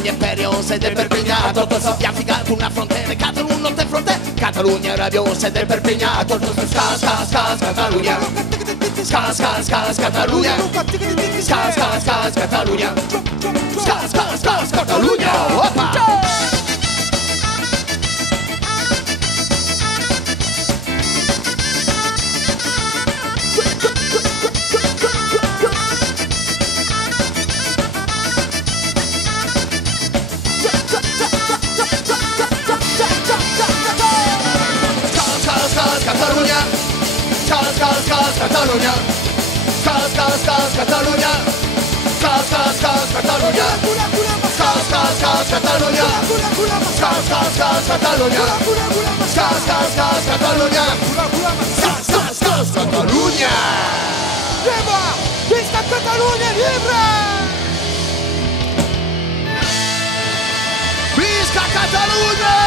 Catalunya imperiosa ed è Perpignan, tutto soffiaficato una frontiera, Catalunya non te fronte, Catalunya rabiosa ed è Perpignan, tutto ska ska ska Catalunya, ska ska ska Catalunya, ska ska ska Catalunya, ska ska ska Catalunya, oppa! Catalunya, ska ska ska Catalunya, ska ska ska Catalunya, ska ska ska Catalunya, ska ska ska Catalunya, ska ska ska Catalunya, ska ska ska Catalunya, ska ska ska Catalunya. Viva! Visca Catalunya libre! Visca Catalunya!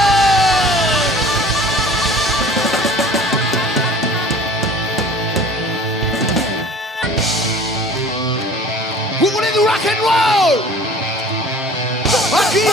Vous voulez du rock and roll? Aquí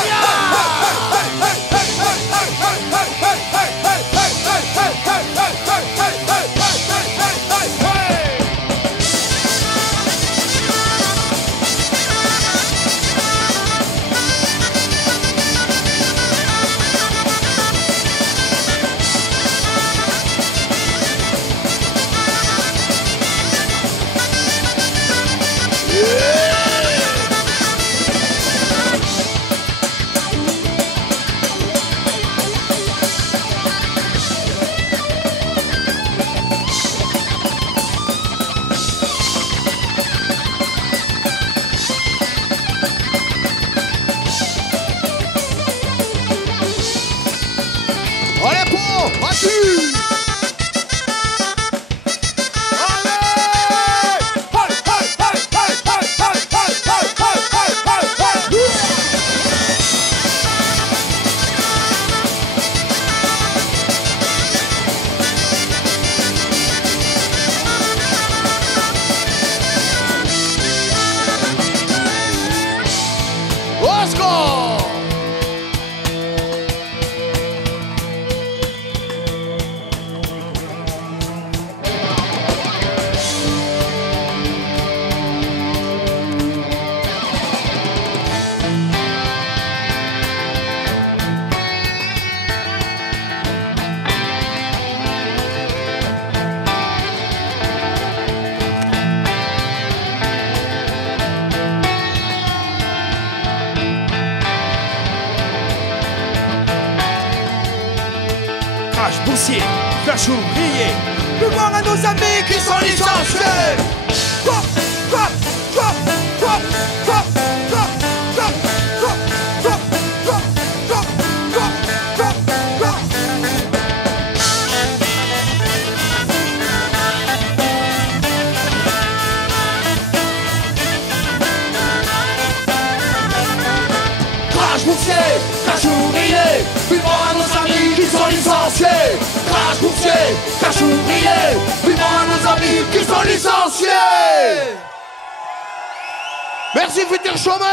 Boursier, flash ouvrier, mémoire à nos amis qui sont licenciés. Crash boursier, flash ouvrier, mémoire à nos amis qui sont licenciés. Crash boursier, cache ouvrier, vivons à nos amis qui sont licenciés. Merci futur chômeur.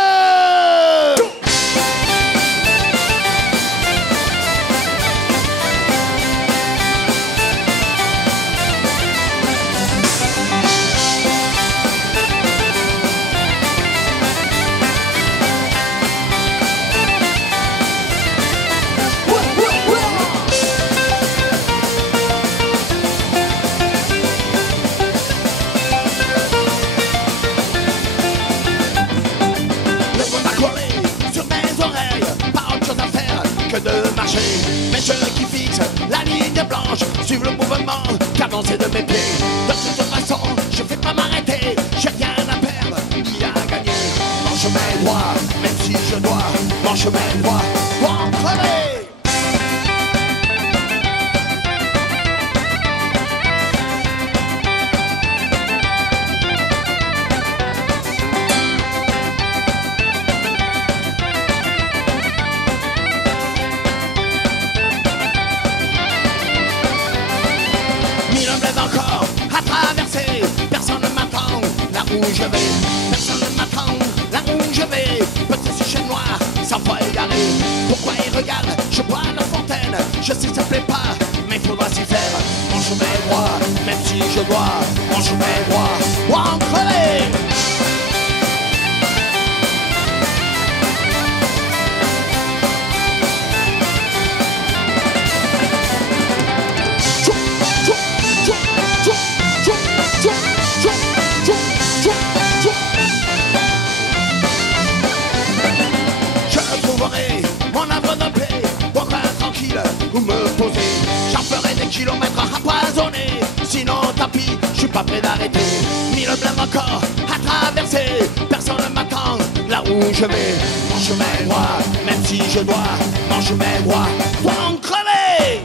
De marcher, mes cheveux qui fixent la ligne blanche, suivre le mouvement qu'avancer de mes pieds. De toute façon, je vais pas m'arrêter, j'ai rien à perdre, ni à gagner. Mon chemin droit, même si je dois, mon chemin droit, pour en crever. Encore à traverser, personne ne m'attend là où je vais, personne ne m'attend là où je vais, petit chez noir, sans regarde, je bois la fontaine. Je sais ça plaît pas, mais faudra s'y faire. Mon chemin est droit, même si je dois. Mon chemin est droit, ou en crever. Mon havre de paix, pour tranquille, où me poser. J'en ferai des kilomètres empoisonnés. Sinon, tant pis, je suis pas prêt d'arrêter. 1000 blêmes encore à traverser. Personne ne m'attend là où je vais. Mon chemin est droit, même si je dois. Mon chemin est droit, pour en crever.